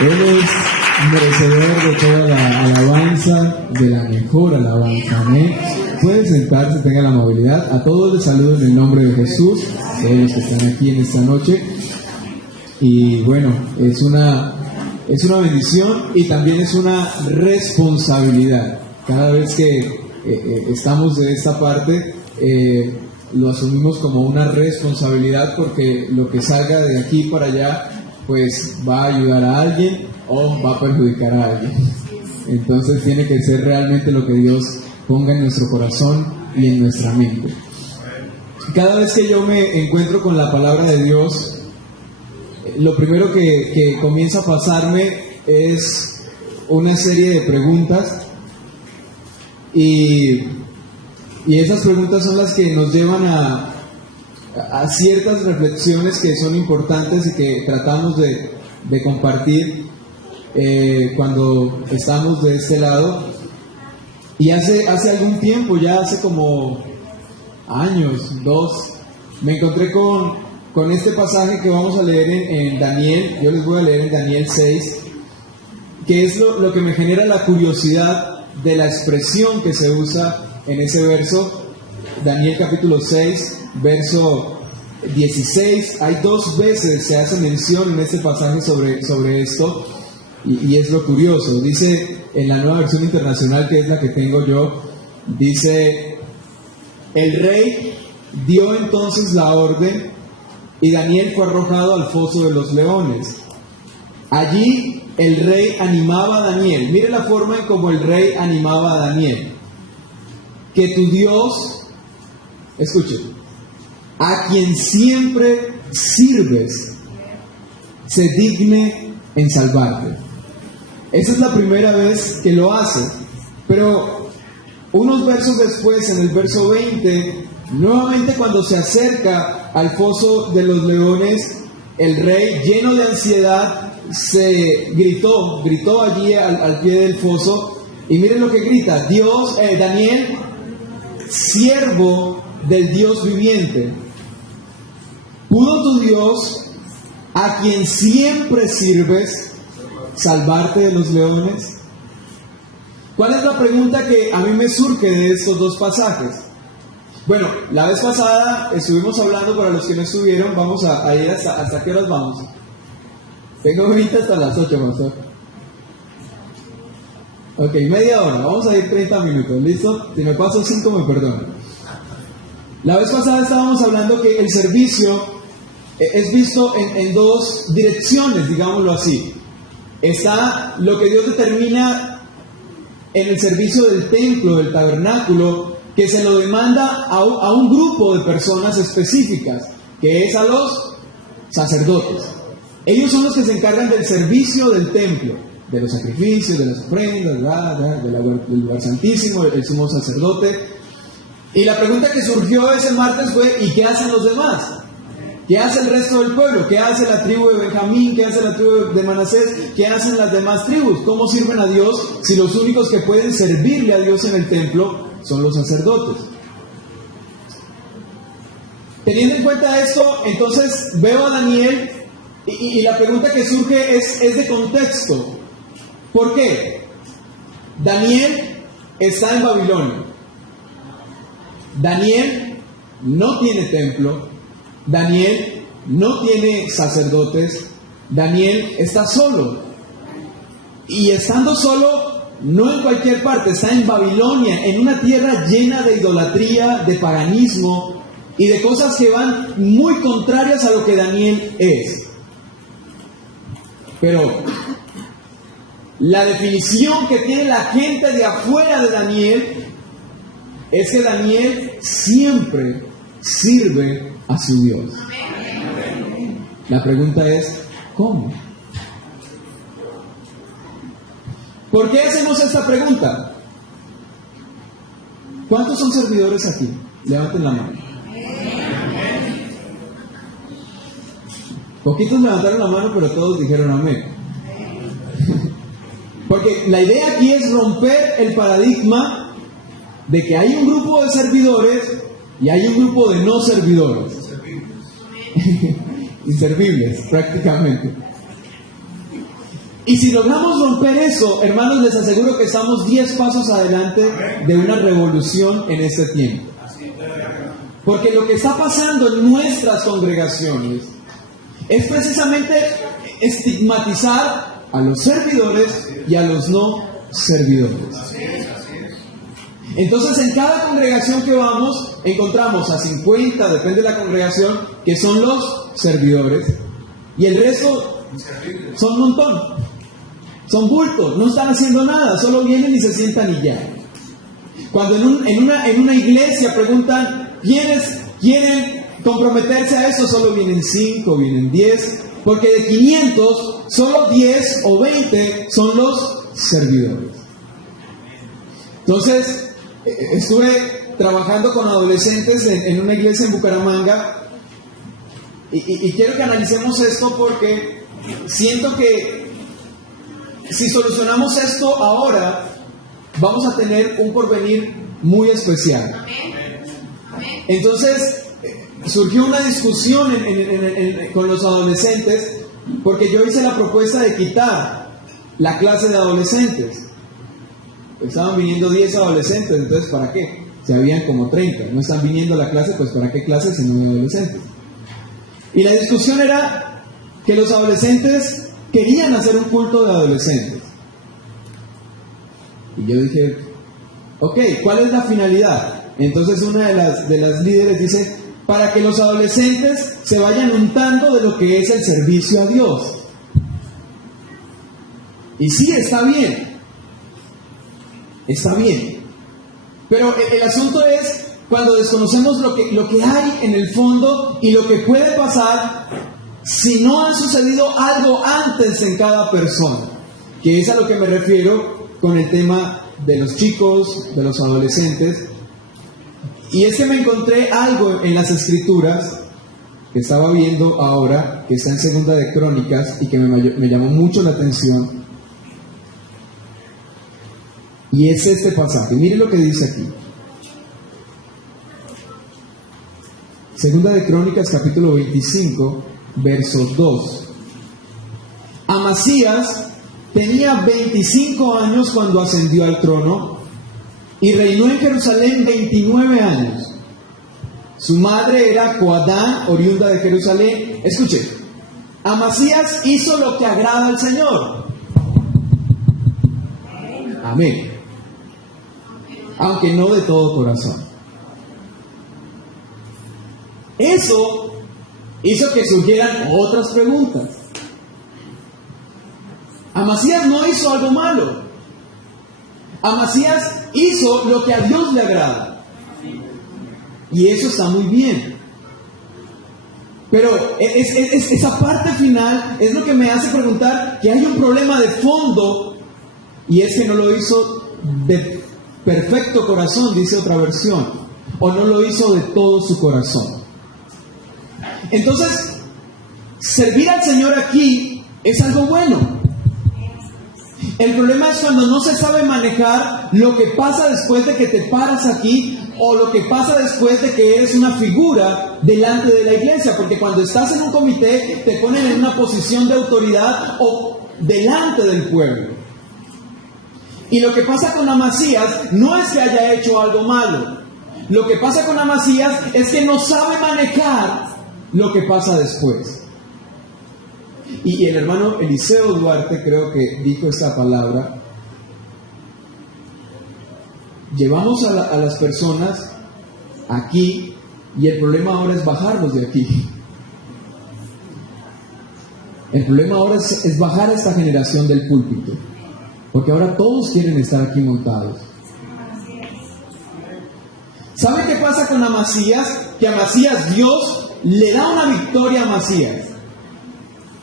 Él es merecedor de toda la alabanza, de la mejor alabanza. Amén. Pueden sentarse, tengan la amabilidad. A todos les saludo en el nombre de Jesús, todos los que están aquí en esta noche. Y bueno, es una bendición y también es una responsabilidad. Cada vez que estamos de esta parte, lo asumimos como una responsabilidad, porque lo que salga de aquí para allá pues va a ayudar a alguien o va a perjudicar a alguien. Entonces tiene que ser realmente lo que Dios ponga en nuestro corazón y en nuestra mente. Cada vez que yo me encuentro con la palabra de Dios, lo primero que comienza a pasarme es una serie de preguntas, y esas preguntas son las que nos llevan a ciertas reflexiones que son importantes y que tratamos de compartir cuando estamos de este lado. Y hace algún tiempo, ya hace como años, 2, me encontré con este pasaje que vamos a leer en Daniel. Yo les voy a leer en Daniel 6, que es lo que me genera la curiosidad de la expresión que se usa en ese verso. Daniel capítulo 6, verso 16. Hay 2 veces se hace mención en este pasaje sobre esto, y es lo curioso. Dice en la Nueva Versión Internacional, que es la que tengo yo, dice: el rey dio entonces la orden y Daniel fue arrojado al foso de los leones. Allí el rey animaba a Daniel. Mire la forma en cómo el rey animaba a Daniel: que tu Dios, escuche, a quien siempre sirves, se digne en salvarte. Esa es la primera vez que lo hace. Pero unos versos después, en el verso 20, nuevamente cuando se acerca al foso de los leones, el rey, lleno de ansiedad, se gritó allí al pie del foso. Y miren lo que grita: Daniel, siervo del Dios viviente, ¿pudo tu Dios, a quien siempre sirves, salvarte de los leones? ¿Cuál es la pregunta que a mí me surge de estos 2 pasajes? Bueno, la vez pasada estuvimos hablando, para los que no estuvieron, vamos a ir hasta ¿qué horas vamos? Tengo ahorita hasta las 8, pastor. Ok, media hora, vamos a ir 30 minutos, ¿listo? Si me paso 5, me perdonan. La vez pasada estábamos hablando que el servicio es visto en 2 direcciones, digámoslo así. Está lo que Dios determina en el servicio del templo, del tabernáculo, que se lo demanda a un grupo de personas específicas, que es a los sacerdotes. Ellos son los que se encargan del servicio del templo, de los sacrificios, de las ofrendas, del lugar santísimo, el sumo sacerdote. Y la pregunta que surgió ese martes fue: ¿y qué hacen los demás? ¿Qué hace el resto del pueblo? ¿Qué hace la tribu de Benjamín? ¿Qué hace la tribu de Manasés? ¿Qué hacen las demás tribus? ¿Cómo sirven a Dios si los únicos que pueden servirle a Dios en el templo son los sacerdotes? Teniendo en cuenta esto, entonces veo a Daniel y la pregunta que surge es de contexto. ¿Por qué? Daniel está en Babilonia. Daniel no tiene templo. Daniel no tiene sacerdotes. Daniel está solo. Y estando solo, no en cualquier parte, está en Babilonia, en una tierra llena de idolatría, de paganismo y de cosas que van muy contrarias a lo que Daniel es. Pero la definición que tiene la gente de afuera de Daniel es que Daniel siempre sirve a su Dios. La pregunta es: ¿cómo? ¿Por qué hacemos esta pregunta? ¿Cuántos son servidores aquí? Levanten la mano. Poquitos levantaron la mano, pero todos dijeron amén. Porque la idea aquí es romper el paradigma de que hay un grupo de servidores y hay un grupo de no servidores. Inservibles, prácticamente. Y si logramos romper eso, hermanos, les aseguro que estamos 10 pasos adelante de una revolución en este tiempo. Porque lo que está pasando en nuestras congregaciones es precisamente estigmatizar a los servidores y a los no servidores. Entonces, en cada congregación que vamos, encontramos a 50, depende de la congregación, que son los servidores, y el resto son un montón, son bultos, no están haciendo nada, solo vienen y se sientan y ya. Cuando en una iglesia preguntan quiénes quieren comprometerse a eso, solo vienen 5, vienen 10, porque de 500, solo 10 o 20 son los servidores. Entonces, estuve trabajando con adolescentes en una iglesia en Bucaramanga y quiero que analicemos esto porque siento que si solucionamos esto ahora, vamos a tener un porvenir muy especial. Entonces, surgió una discusión con los adolescentes porque yo hice la propuesta de quitar la clase de adolescentes. Estaban viniendo 10 adolescentes, entonces ¿para qué? Si habían como 30, no están viniendo a la clase, pues ¿para qué clase si no hay adolescentes? Y la discusión era que los adolescentes querían hacer un culto de adolescentes. Y yo dije, ok, ¿cuál es la finalidad? Entonces una de las líderes dice, para que los adolescentes se vayan untando de lo que es el servicio a Dios. Y sí, está bien. Está bien, pero el asunto es cuando desconocemos lo que hay en el fondo y lo que puede pasar si no ha sucedido algo antes en cada persona, que es a lo que me refiero con el tema de los chicos, de los adolescentes. Y es que me encontré algo en las Escrituras que estaba viendo ahora, que está en Segunda de Crónicas y que me llamó mucho la atención. Y es este pasaje. Miren lo que dice aquí. Segunda de Crónicas, capítulo 25, verso 2. Amasías tenía 25 años cuando ascendió al trono y reinó en Jerusalén 29 años. Su madre era Joadán, oriunda de Jerusalén. Escuche, Amasías hizo lo que agrada al Señor. Amén. Aunque no de todo corazón. Eso hizo que surgieran otras preguntas. Amasías no hizo algo malo. Amasías hizo lo que a Dios le agrada. Y eso está muy bien. Pero esa parte final es lo que me hace preguntar que hay un problema de fondo, y es que no lo hizo de perfecto corazón, dice otra versión, o no lo hizo de todo su corazón. Entonces, servir al Señor aquí es algo bueno. El problema es cuando no se sabe manejar lo que pasa después de que te paras aquí, o lo que pasa después de que eres una figura delante de la iglesia, porque cuando estás en un comité te ponen en una posición de autoridad o delante del pueblo. Y lo que pasa con Amasías no es que haya hecho algo malo. Lo que pasa con Amasías es que no sabe manejar lo que pasa después. Y el hermano Eliseo Duarte creo que dijo esta palabra. Llevamos a las personas aquí y el problema ahora es bajarlos de aquí. El problema ahora es bajar a esta generación del púlpito. Porque ahora todos quieren estar aquí montados. ¿Sabe qué pasa con Amasías? Que Amasías, Dios le da una victoria a Amasías.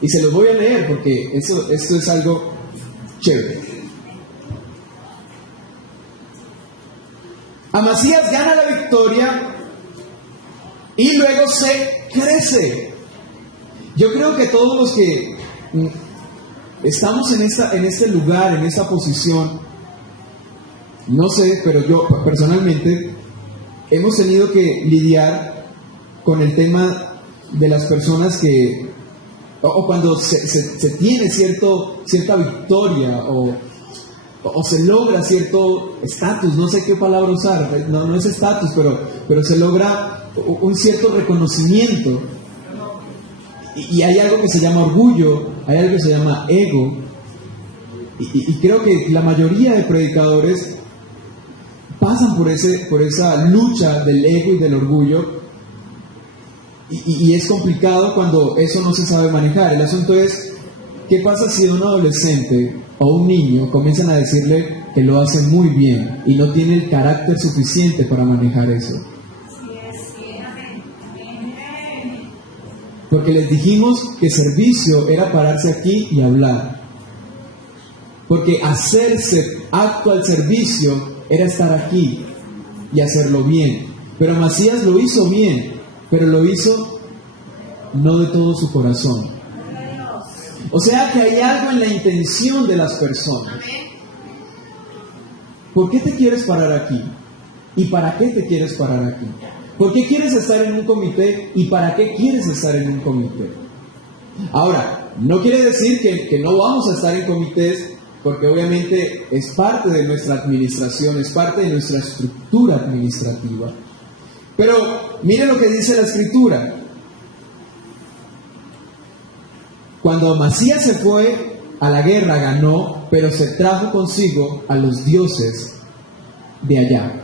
Y se los voy a leer porque esto es algo chévere. Amasías gana la victoria y luego se crece. Yo creo que todos los que estamos en este lugar, en esta posición, no sé, pero yo personalmente hemos tenido que lidiar con el tema de las personas que o cuando se tiene cierta victoria, o se logra cierto estatus, no sé qué palabra usar, no es estatus, pero se logra un cierto reconocimiento. Y hay algo que se llama orgullo, hay algo que se llama ego, y creo que la mayoría de predicadores pasan por esa lucha del ego y del orgullo, y es complicado cuando eso no se sabe manejar. El asunto es, ¿qué pasa si un adolescente o un niño comienzan a decirle que lo hace muy bien y no tiene el carácter suficiente para manejar eso? Porque les dijimos que servicio era pararse aquí y hablar. Porque hacerse acto al servicio era estar aquí y hacerlo bien. Pero Macías lo hizo bien, pero lo hizo no de todo su corazón. O sea que hay algo en la intención de las personas. ¿Por qué te quieres parar aquí? ¿Y para qué te quieres parar aquí? ¿Por qué quieres estar en un comité? ¿Y para qué quieres estar en un comité? Ahora, no quiere decir que no vamos a estar en comités, porque obviamente es parte de nuestra administración, es parte de nuestra estructura administrativa. Pero mire lo que dice la Escritura. Cuando Amasías se fue a la guerra, ganó, pero se trajo consigo a los dioses de allá.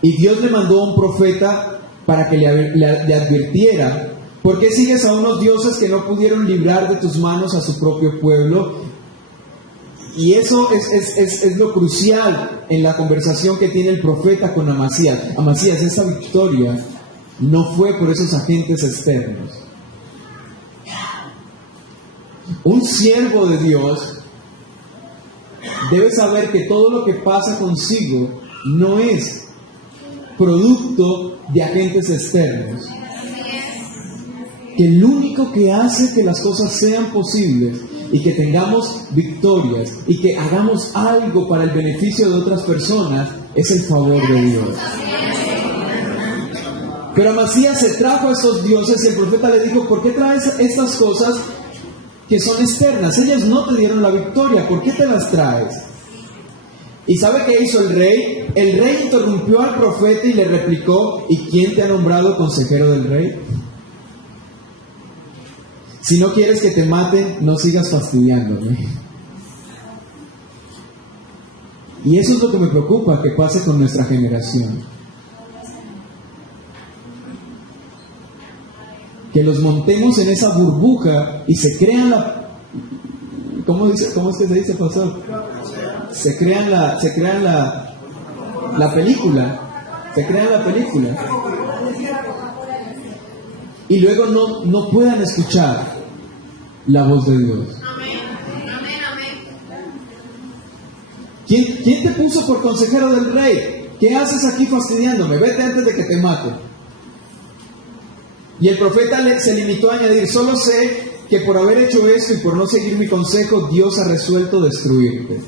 Y Dios le mandó a un profeta para que le advirtiera: ¿por qué sigues a unos dioses que no pudieron librar de tus manos a su propio pueblo? Y eso es lo crucial en la conversación que tiene el profeta con Amasías. Amasías, esa victoria no fue por esos agentes externos. Un siervo de Dios debe saber que todo lo que pasa consigo no es producto de agentes externos. Que el único que hace que las cosas sean posibles y que tengamos victorias y que hagamos algo para el beneficio de otras personas es el favor de Dios. Pero Amasías se trajo a estos dioses y el profeta le dijo: ¿por qué traes estas cosas que son externas? Ellas no te dieron la victoria, ¿por qué te las traes? ¿Y sabe qué hizo el rey? El rey interrumpió al profeta y le replicó: ¿y quién te ha nombrado consejero del rey? Si no quieres que te maten, no sigas fastidiándome. Y eso es lo que me preocupa que pase con nuestra generación. Que los montemos en esa burbuja y se crean la... ¿Cómo es que se dice, pastor? Se crean la película. Se crean la película. Y luego no puedan escuchar la voz de Dios. ¿Quién te puso por consejero del rey? ¿Qué haces aquí fastidiándome? Vete antes de que te mate. Y el profeta se limitó a añadir: solo sé que por haber hecho esto y por no seguir mi consejo, Dios ha resuelto destruirte.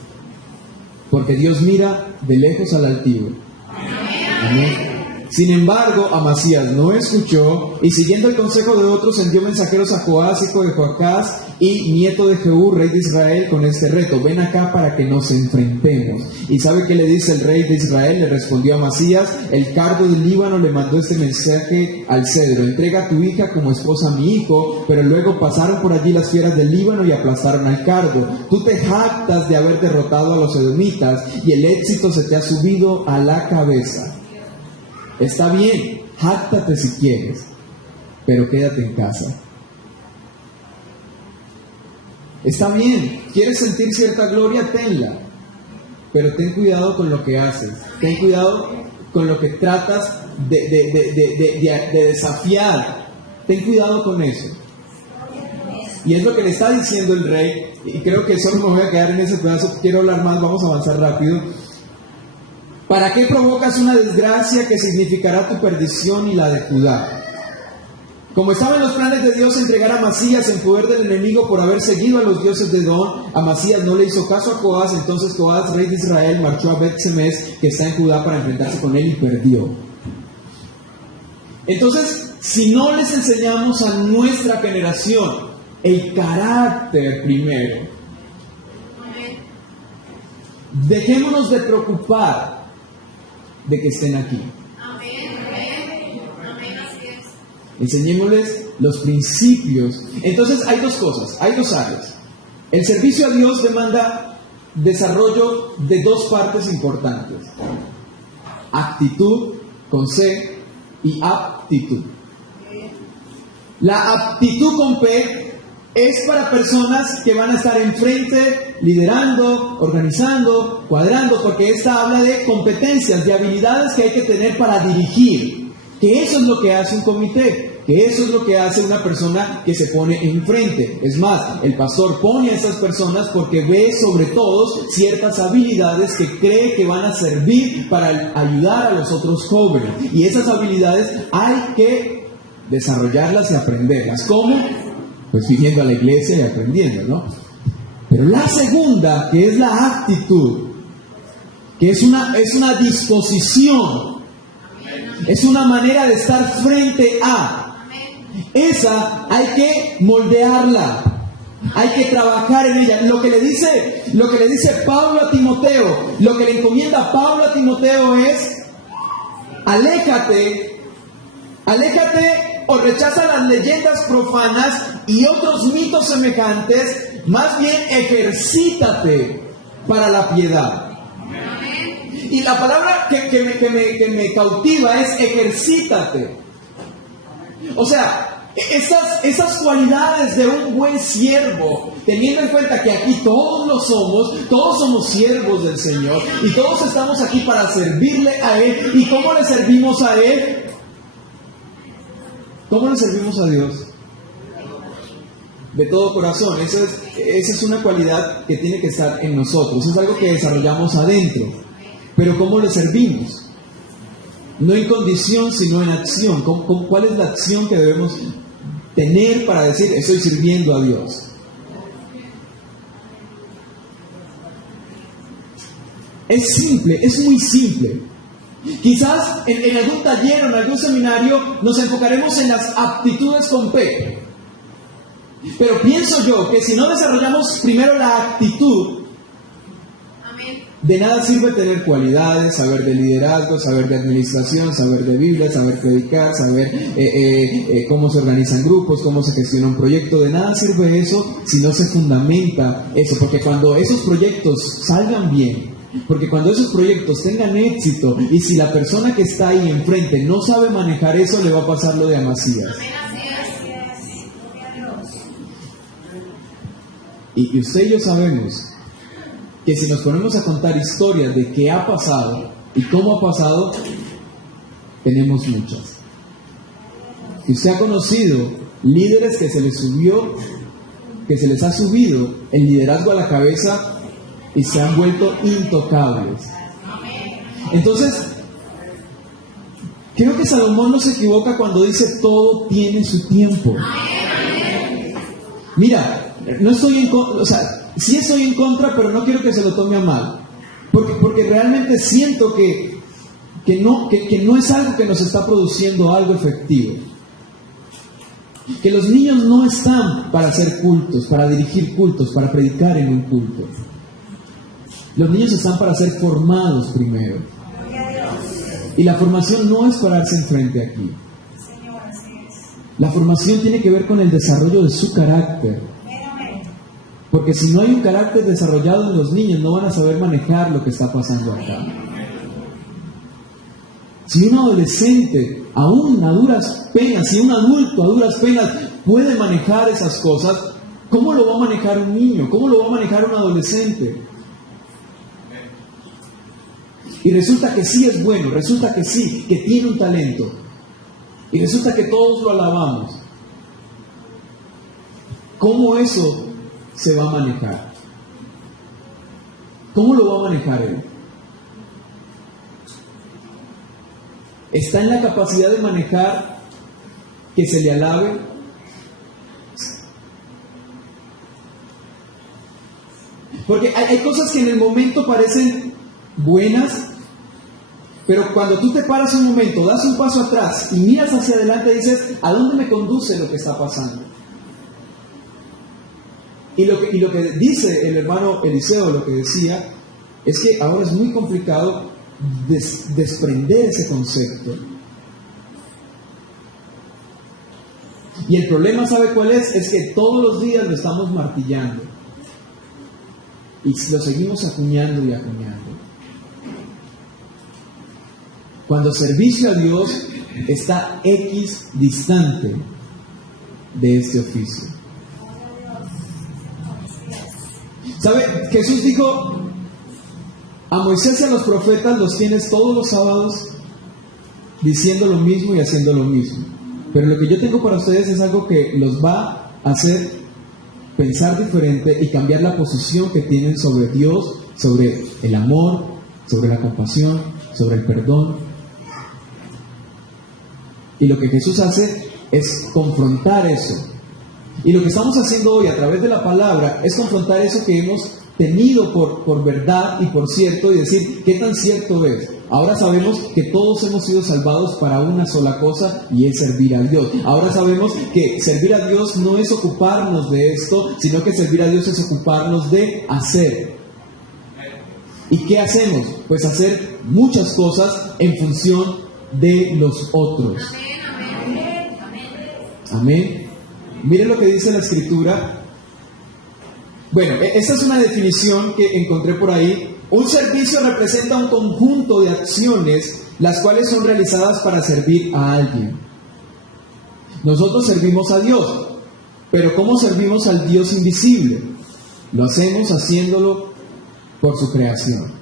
Porque Dios mira de lejos al altivo. Amén. Sin embargo, Amasías no escuchó y, siguiendo el consejo de otros, envió mensajeros a Joás, hijo de Joacás y nieto de Jehú, rey de Israel, con este reto: ven acá para que nos enfrentemos. ¿Y sabe qué le dice el rey de Israel? Le respondió Amasías: el cardo del Líbano le mandó este mensaje al cedro: entrega a tu hija como esposa a mi hijo. Pero luego pasaron por allí las fieras del Líbano y aplastaron al cardo. Tú te jactas de haber derrotado a los edomitas y el éxito se te ha subido a la cabeza. Está bien, jáctate si quieres, pero quédate en casa. Está bien, quieres sentir cierta gloria, tenla, pero ten cuidado con lo que haces. Ten cuidado con lo que tratas de desafiar. Ten cuidado con eso. Y es lo que le está diciendo el rey, y creo que solo me voy a quedar en ese pedazo. Quiero hablar más, vamos a avanzar rápido. ¿Para qué provocas una desgracia que significará tu perdición y la de Judá? Como estaban los planes de Dios entregar a Amasías en poder del enemigo por haber seguido a los dioses de Edom, Amasías no le hizo caso a Joás. Entonces Joás, rey de Israel, marchó a Bet-Semes, que está en Judá, para enfrentarse con él, y perdió. Entonces, si no les enseñamos a nuestra generación el carácter primero. Dejémonos de preocupar de que estén aquí. Enseñémosles los principios. Entonces hay dos cosas, hay dos áreas. El servicio a Dios demanda desarrollo de dos partes importantes: actitud con C y aptitud. La aptitud con P es para personas que van a estar enfrente, liderando, organizando, cuadrando, porque esta habla de competencias, de habilidades que hay que tener para dirigir. Que eso es lo que hace un comité, que eso es lo que hace una persona que se pone enfrente. Es más, el pastor pone a esas personas porque ve sobre todos ciertas habilidades que cree que van a servir para ayudar a los otros jóvenes. Y esas habilidades hay que desarrollarlas y aprenderlas. ¿Cómo? Pues viniendo a la iglesia y aprendiendo, ¿no? Pero la segunda, que es la actitud, que es una disposición, es una manera de estar frente a. Esa hay que moldearla, hay que trabajar en ella. Lo que le dice Pablo a Timoteo, lo que le encomienda Pablo a Timoteo es: aléjate o rechaza las leyendas profanas y otros mitos semejantes, más bien ejercítate para la piedad. Y la palabra que me cautiva es ejercítate. O sea, esas cualidades de un buen siervo, teniendo en cuenta que aquí todos somos siervos del Señor y todos estamos aquí para servirle a Él. ¿Y cómo le servimos a Él? ¿Cómo le servimos a Dios? De todo corazón. Esa es una cualidad que tiene que estar en nosotros. Es algo que desarrollamos adentro. Pero ¿cómo le servimos? No en condición, sino en acción. ¿Cuál es la acción que debemos tener para decir estoy sirviendo a Dios? Es simple, es muy simple. Quizás en algún taller o en algún seminario nos enfocaremos en las aptitudes con P. Pero pienso yo que si no desarrollamos primero la actitud, de nada sirve tener cualidades, saber de liderazgo, saber de administración, saber de Biblia, saber predicar, saber cómo se organizan grupos, cómo se gestiona un proyecto. De nada sirve eso si no se fundamenta eso, porque cuando esos proyectos salgan bien, porque cuando esos proyectos tengan éxito, y si la persona que está ahí enfrente no sabe manejar eso, le va a pasar lo de Amasías. Y usted y yo sabemos que si nos ponemos a contar historias de qué ha pasado y cómo ha pasado, tenemos muchas. Y usted ha conocido líderes que se les ha subido el liderazgo a la cabeza y se han vuelto intocables. Entonces, creo que Salomón no se equivoca cuando dice todo tiene su tiempo. Mira, no estoy en contra, o sea, sí estoy en contra, pero no quiero que se lo tome a mal, porque realmente siento que no es algo que nos está produciendo algo efectivo. Que los niños no están para hacer cultos, para dirigir cultos, para predicar en un culto. Los niños están para ser formados primero. Y la formación no es pararse enfrente aquí. La formación tiene que ver con el desarrollo de su carácter. Porque si no hay un carácter desarrollado en los niños, no van a saber manejar lo que está pasando acá. Si un adolescente, aún a duras penas, si un adulto a duras penas puede manejar esas cosas, ¿cómo lo va a manejar un niño? ¿Cómo lo va a manejar un adolescente? Y resulta que sí es bueno, resulta que sí, que tiene un talento. Y resulta que todos lo alabamos. ¿Cómo eso se va a manejar? ¿Cómo lo va a manejar él? ¿Está en la capacidad de manejar que se le alabe? Porque hay cosas que en el momento parecen buenas, pero cuando tú te paras un momento, das un paso atrás y miras hacia adelante, dices, ¿a dónde me conduce lo que está pasando? Y lo que dice el hermano Eliseo, lo que decía, es que ahora es muy complicado desprender ese concepto. Y el problema, ¿sabe cuál es? Es que todos los días lo estamos martillando. Y lo seguimos acuñando y acuñando. Cuando servicio a Dios está X distante de este oficio. ¿Sabe? Jesús dijo: a Moisés y a los profetas los tienes todos los sábados diciendo lo mismo y haciendo lo mismo. Pero lo que yo tengo para ustedes es algo que los va a hacer pensar diferente y cambiar la posición que tienen sobre Dios, sobre el amor, sobre la compasión, sobre el perdón. Y lo que Jesús hace es confrontar eso. Y lo que estamos haciendo hoy a través de la palabra es confrontar eso que hemos tenido por verdad y por cierto, y decir qué tan cierto es. Ahora sabemos que todos hemos sido salvados para una sola cosa, y es servir a Dios. Ahora sabemos que servir a Dios no es ocuparnos de esto, sino que servir a Dios es ocuparnos de hacer. ¿Y qué hacemos? Pues hacer muchas cosas en función de los otros. Amén. Miren lo que dice la Escritura. Bueno, esta es una definición que encontré por ahí. Un servicio representa un conjunto de acciones las cuales son realizadas para servir a alguien. Nosotros servimos a Dios, pero ¿cómo servimos al Dios invisible? Lo hacemos haciéndolo por su creación.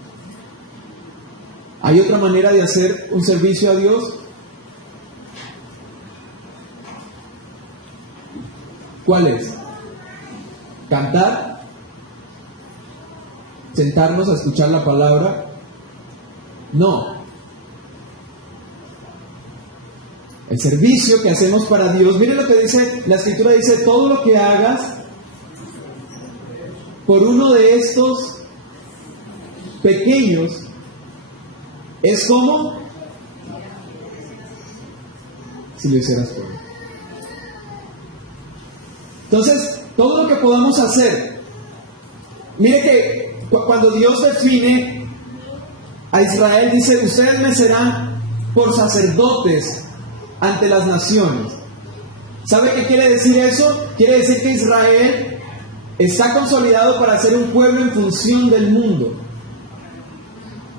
¿Hay otra manera de hacer un servicio a Dios? ¿Cuál es? ¿Cantar? ¿Sentarnos a escuchar la palabra? No. El servicio que hacemos para Dios, miren lo que dice, la Escritura dice: todo lo que hagas por uno de estos pequeños es como si lo hicieras por mí. Entonces, todo lo que podamos hacer, mire que cuando Dios define a Israel, dice: ustedes me serán por sacerdotes ante las naciones. ¿Sabe qué quiere decir eso? Quiere decir que Israel está consolidado para ser un pueblo en función del mundo,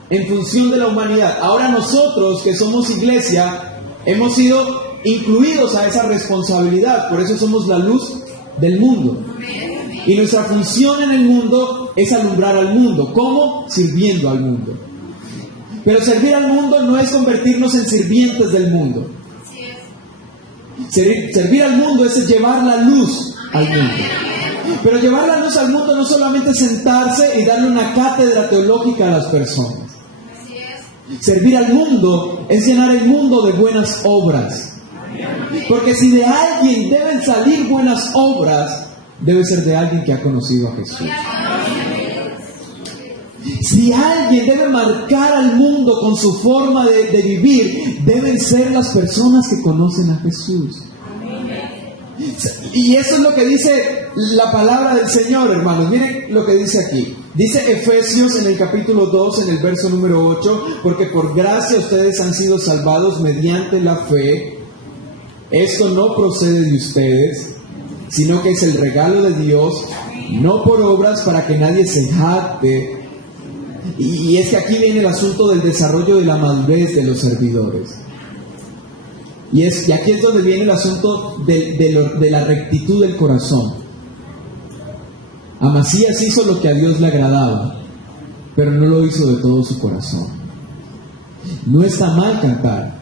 en función de la humanidad. Ahora nosotros, que somos iglesia, hemos sido incluidos a esa responsabilidad. Por eso somos la luz del mundo. Y nuestra función en el mundo es alumbrar al mundo. ¿Cómo? Sirviendo al mundo. Pero servir al mundo no es convertirnos en sirvientes del mundo. Servir al mundo es llevar la luz al mundo. Pero llevar la luz al mundo no solamente es sentarse y darle una cátedra teológica a las personas. Servir al mundo es llenar el mundo de buenas obras. Porque si de alguien deben salir buenas obras, debe ser de alguien que ha conocido a Jesús. Si alguien debe marcar al mundo con su forma de vivir, deben ser las personas que conocen a Jesús. Y eso es lo que dice la palabra del Señor, hermanos. Miren lo que dice aquí. Dice Efesios en el capítulo 2, en el verso número 8: porque por gracia ustedes han sido salvados mediante la fe. Esto no procede de ustedes, sino que es el regalo de Dios, no por obras, para que nadie se jacte. Y es que aquí viene el asunto del desarrollo de la madurez de los servidores. Y aquí es donde viene el asunto de la rectitud del corazón. Amasías hizo lo que a Dios le agradaba, pero no lo hizo de todo su corazón. No está mal cantar,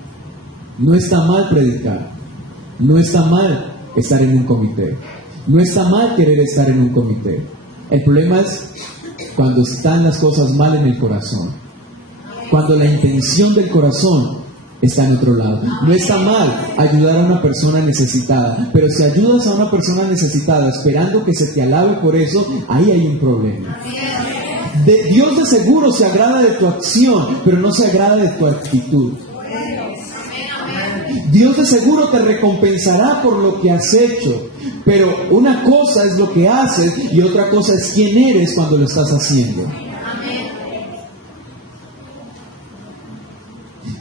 no está mal predicar, no está mal estar en un comité, no está mal querer estar en un comité. El problema es cuando están las cosas mal en el corazón, cuando la intención del corazón está en otro lado. No está mal ayudar a una persona necesitada, pero si ayudas a una persona necesitada esperando que se te alabe por eso, ahí hay un problema. Dios de seguro se agrada de tu acción, pero no se agrada de tu actitud. Dios de seguro te recompensará por lo que has hecho, Pero una cosa es lo que haces y otra cosa es quién eres cuando lo estás haciendo.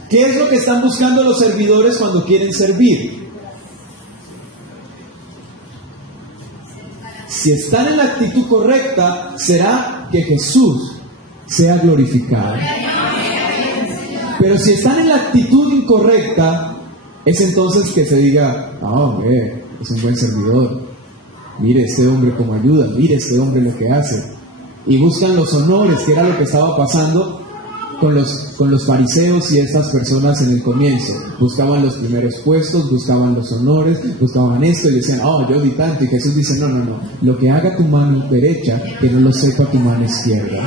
¿Qué es lo que están buscando los servidores cuando quieren servir? Si están en la actitud correcta, será que Jesús sea glorificado. Pero si están en la actitud incorrecta, es entonces que se diga, es un buen servidor. Mire este hombre cómo ayuda, mire este hombre lo que hace. Y buscan los honores, que era lo que estaba pasando con los fariseos y estas personas en el comienzo. Buscaban los primeros puestos, buscaban los honores, buscaban esto y decían, yo di tanto. Y Jesús dice, no, lo que haga tu mano derecha, que no lo sepa tu mano izquierda.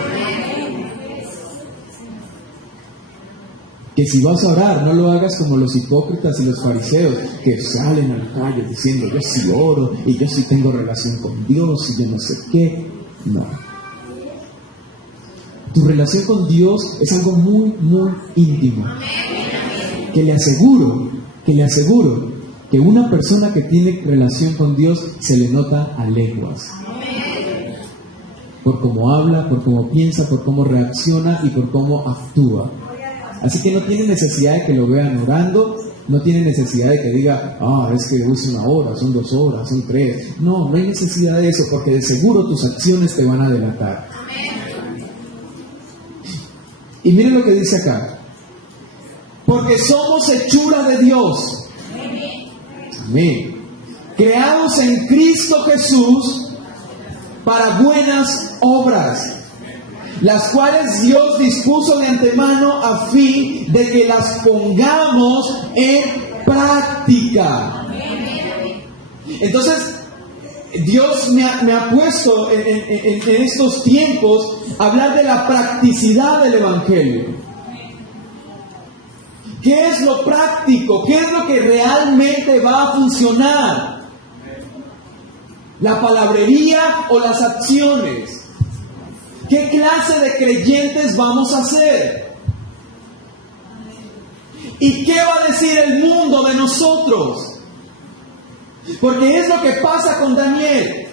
Que si vas a orar, no lo hagas como los hipócritas y los fariseos, que salen a la calle diciendo, yo sí oro, y yo sí tengo relación con Dios, y yo no sé qué. No. Tu relación con Dios es algo muy, muy íntimo. Que le aseguro que una persona que tiene relación con Dios se le nota a leguas. Por cómo habla, por cómo piensa, por cómo reacciona y por cómo actúa. Así que no tiene necesidad de que lo vean orando, no tiene necesidad de que diga, es que es 1 hora, son 2 horas, son 3. No hay necesidad de eso, porque de seguro tus acciones te van a delatar. Y miren lo que dice acá. Porque somos hechura de Dios. Amén. Creados en Cristo Jesús para buenas obras, las cuales Dios dispuso de antemano a fin de que las pongamos en práctica. Entonces, Dios me ha puesto en estos tiempos a hablar de la practicidad del Evangelio. ¿Qué es lo práctico? ¿Qué es lo que realmente va a funcionar? ¿La palabrería o las acciones? ¿Qué clase de creyentes vamos a ser? ¿Y qué va a decir el mundo de nosotros? Porque es lo que pasa con Daniel.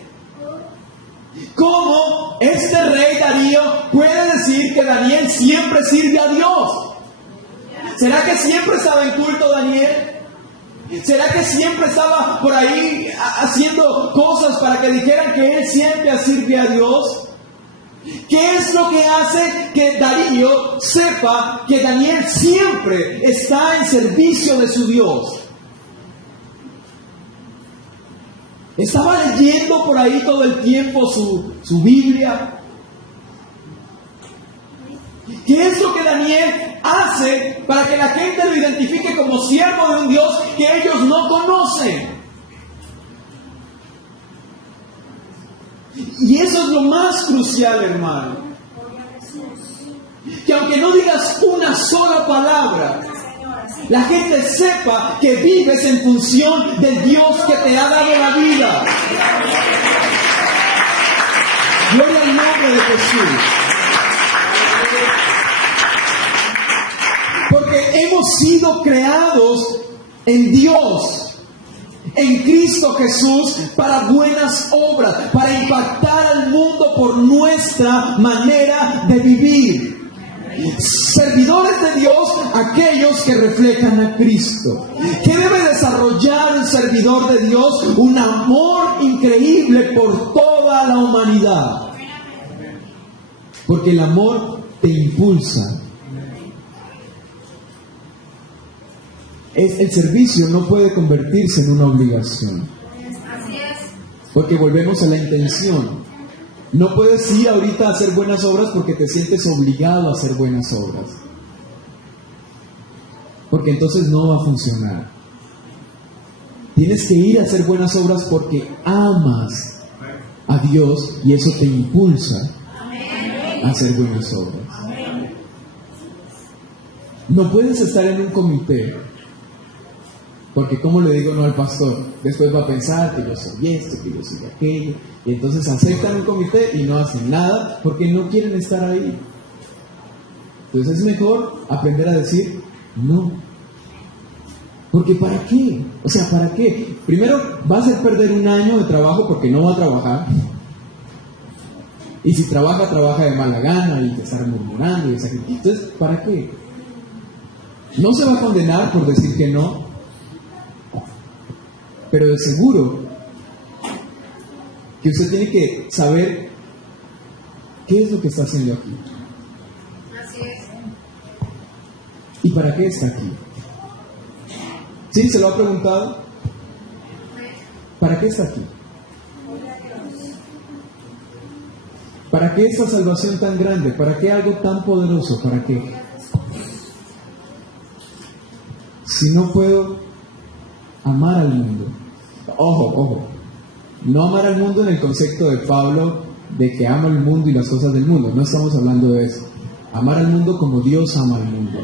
¿Cómo este rey Darío puede decir que Daniel siempre sirve a Dios? ¿Será que siempre estaba en culto Daniel? ¿Será que siempre estaba por ahí haciendo cosas para que dijeran que él siempre sirve a Dios? ¿Qué es lo que hace que Darío sepa que Daniel siempre está en servicio de su Dios? ¿Estaba leyendo por ahí todo el tiempo su Biblia? ¿Qué es lo que Daniel hace para que la gente lo identifique como siervo de un Dios que ellos no conocen? Y eso es lo más crucial, hermano. Que aunque no digas una sola palabra, la gente sepa que vives en función del Dios que te ha dado la vida. Gloria al nombre de Jesús. Porque hemos sido creados en Dios, en Cristo Jesús, para buenas obras, para impactar al mundo por nuestra manera de vivir. Servidores de Dios, aquellos que reflejan a Cristo. ¿Qué debe desarrollar un servidor de Dios? Un amor increíble por toda la humanidad. Porque el amor te impulsa. El servicio no puede convertirse en una obligación. Porque volvemos a la intención. No puedes ir ahorita a hacer buenas obras porque te sientes obligado a hacer buenas obras. Porque entonces no va a funcionar. Tienes que ir a hacer buenas obras porque amas a Dios y eso te impulsa a hacer buenas obras. No puedes estar en un comité porque ¿cómo le digo no al pastor? Después va a pensar que yo soy esto, que yo soy aquello. Y entonces aceptan un comité y no hacen nada porque no quieren estar ahí. Entonces es mejor aprender a decir no. Porque ¿para qué? O sea, ¿para qué? Primero, va a hacer perder un año de trabajo porque no va a trabajar. Y si trabaja, trabaja de mala gana y te estar murmurando. Entonces, ¿para qué? No se va a condenar por decir que no, pero de seguro que usted tiene que saber qué es lo que está haciendo aquí. Así es. ¿Y para qué está aquí? ¿Sí? ¿Se lo ha preguntado? ¿Para qué está aquí? ¿Para qué esta salvación tan grande? ¿Para qué algo tan poderoso? ¿Para qué? Si no puedo amar al mundo. Ojo. No amar al mundo en el concepto de Pablo de que ama el mundo y las cosas del mundo. No estamos hablando de eso. Amar al mundo como Dios ama al mundo.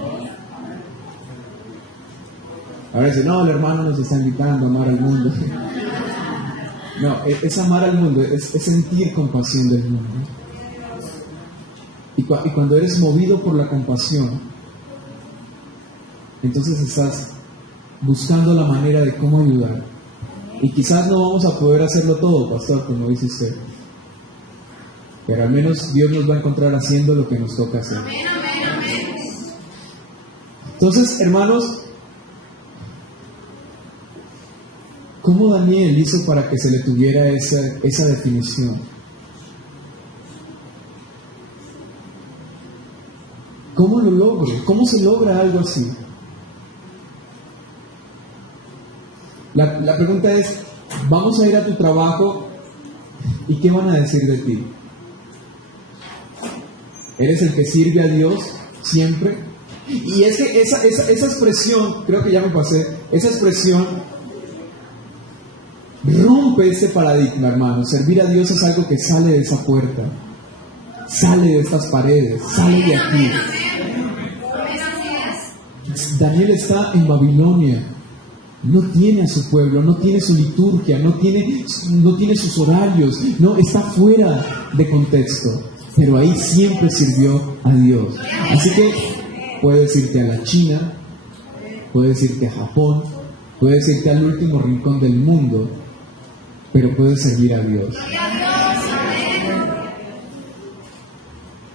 Ahora dice, no, el hermano nos está invitando a amar al mundo. No, es amar al mundo, es sentir compasión del mundo. Y cuando eres movido por la compasión, entonces estás buscando la manera de cómo ayudar. Y quizás no vamos a poder hacerlo todo, pastor, como dice usted. Pero al menos Dios nos va a encontrar haciendo lo que nos toca hacer. Entonces, hermanos, ¿cómo Daniel hizo para que se le tuviera esa definición? ¿Cómo lo logro? ¿Cómo se logra algo así? La pregunta es, vamos a ir a tu trabajo y ¿qué van a decir de ti? ¿Eres el que sirve a Dios siempre? Y es que esa expresión, creo que ya me pasé, esa expresión rompe ese paradigma, hermano. Servir a Dios es algo que sale de esa puerta, sale de estas paredes, sale de aquí. Daniel está en Babilonia, no tiene a su pueblo, no tiene su liturgia, no tiene sus horarios, no, está fuera de contexto, pero ahí siempre sirvió a Dios. Así que puedes irte a la China, puedes irte a Japón, puedes irte al último rincón del mundo, pero puedes servir a Dios.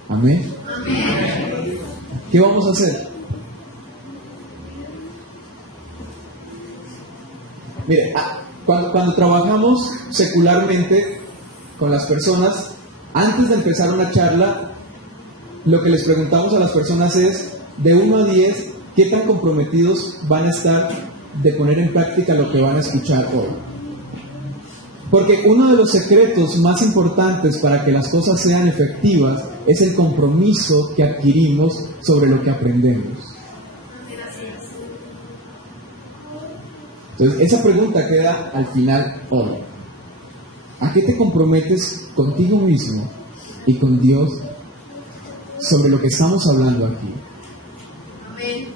Amén. ¿Qué vamos a hacer? Mire, cuando trabajamos secularmente con las personas, antes de empezar una charla, lo que les preguntamos a las personas es, de 1 a 10, ¿qué tan comprometidos van a estar de poner en práctica lo que van a escuchar hoy? Porque uno de los secretos más importantes para que las cosas sean efectivas es el compromiso que adquirimos sobre lo que aprendemos. Entonces, esa pregunta queda al final hoy. ¿A qué te comprometes contigo mismo y con Dios sobre lo que estamos hablando aquí? Amén.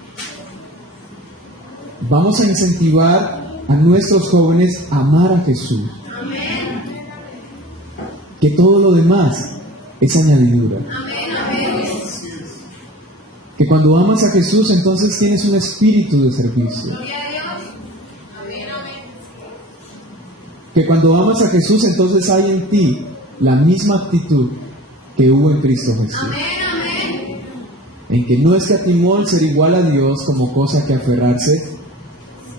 Vamos a incentivar a nuestros jóvenes a amar a Jesús. Amén. Que todo lo demás es añadidura. Amén. Que cuando amas a Jesús, entonces tienes un espíritu de servicio. Gloria a Dios. Amén. Que cuando amas a Jesús, entonces hay en ti la misma actitud que hubo en Cristo Jesús. Amén. En que no escatimó el ser igual a Dios como cosa que aferrarse,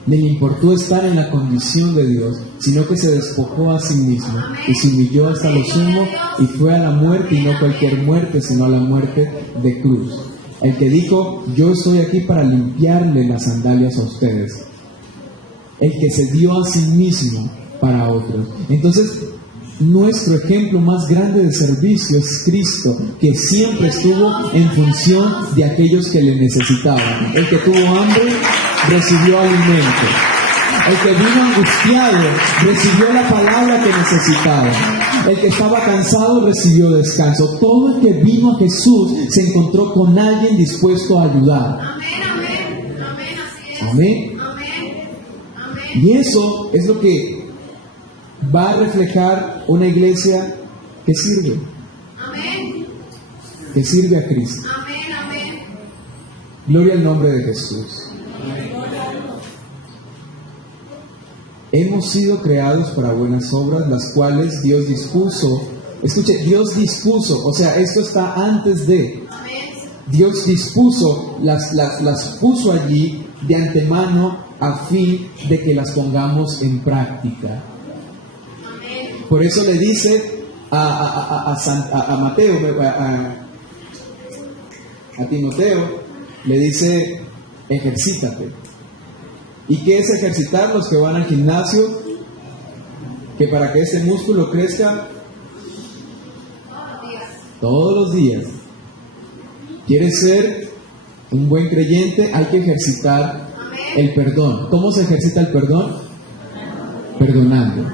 ni le importó estar en la condición de Dios, sino que se despojó a sí mismo y se humilló hasta lo sumo y fue a la muerte, y no cualquier muerte, sino a la muerte de cruz. El que dijo, yo estoy aquí para limpiarle las sandalias a ustedes. El que se dio a sí mismo para otros. Entonces, nuestro ejemplo más grande de servicio es Cristo, que siempre estuvo en función de aquellos que le necesitaban. El que tuvo hambre recibió alimento. El que vino angustiado recibió la palabra que necesitaba. El que estaba cansado recibió descanso. Todo el que vino a Jesús se encontró con alguien dispuesto a ayudar. Amén. Así es. Amén. Amén. Y eso es lo que va a reflejar una iglesia que sirve. Amén. Que sirve a Cristo. Amén. Gloria al nombre de Jesús. hemos sido creados para buenas obras, las cuales Dios dispuso. Escuche, Dios dispuso, o sea, esto está antes de. Dios dispuso, las puso allí de antemano a fin de que las pongamos en práctica. Por eso le dice a Mateo, a Timoteo, le dice, ejercítate. ¿Y qué es ejercitar? Los que van al gimnasio, que para que ese músculo crezca todos los días. ¿Quieres ser un buen creyente? Hay que ejercitar el perdón. ¿Cómo se ejercita el perdón? Perdonando.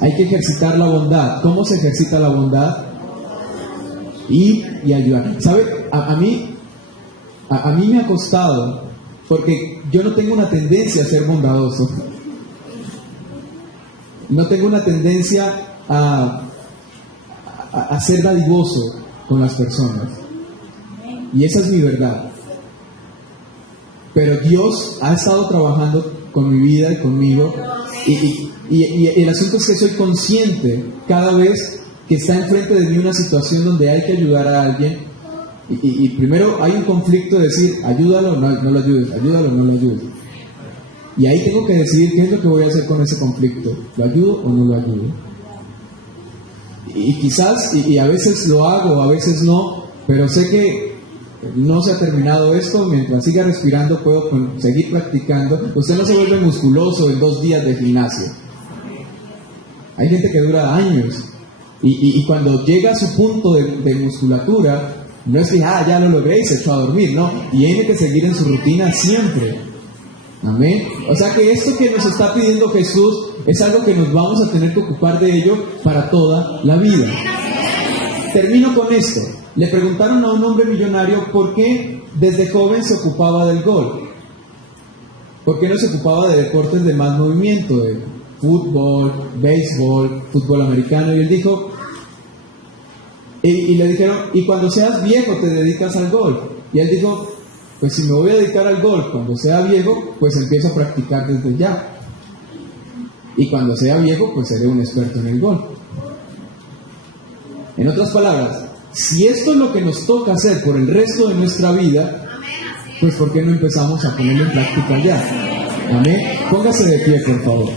Hay que ejercitar la bondad. ¿Cómo se ejercita la bondad? Y ayudar. ¿Sabe? A mí me ha costado, porque yo no tengo una tendencia a ser bondadoso. No tengo una tendencia a ser dadivoso con las personas. Y esa es mi verdad. Pero Dios ha estado trabajando con mi vida y conmigo. Y el asunto es que soy consciente cada vez que está enfrente de mí una situación donde hay que ayudar a alguien. Y primero hay un conflicto de decir, ayúdalo o no lo ayudes, ayúdalo o no lo ayudes. Y ahí tengo que decidir qué es lo que voy a hacer con ese conflicto. ¿Lo ayudo o no lo ayudo? Y quizás, y a veces lo hago, a veces no, pero sé que no se ha terminado esto. Mientras siga respirando puedo seguir practicando. Usted no se vuelve musculoso en 2 días de gimnasio. Hay gente que dura años. Y cuando llega a su punto de musculatura, no es que ya lo logré y se echó a dormir, no, tiene que seguir en su rutina siempre. Amén. O sea que esto que nos está pidiendo Jesús es algo que nos vamos a tener que ocupar de ello para toda la vida. Termino con esto. Le preguntaron a un hombre millonario por qué desde joven se ocupaba del golf. ¿Por qué no se ocupaba de deportes de más movimiento, de fútbol, béisbol, fútbol americano? Y él dijo, y le dijeron, ¿y cuando seas viejo te dedicas al golf? Y él dijo, pues si me voy a dedicar al golf cuando sea viejo, pues empiezo a practicar desde ya. Y cuando sea viejo, pues seré un experto en el golf. En otras palabras, si esto es lo que nos toca hacer por el resto de nuestra vida, pues ¿por qué no empezamos a ponerlo en práctica ya? Amén. Póngase de pie, por favor.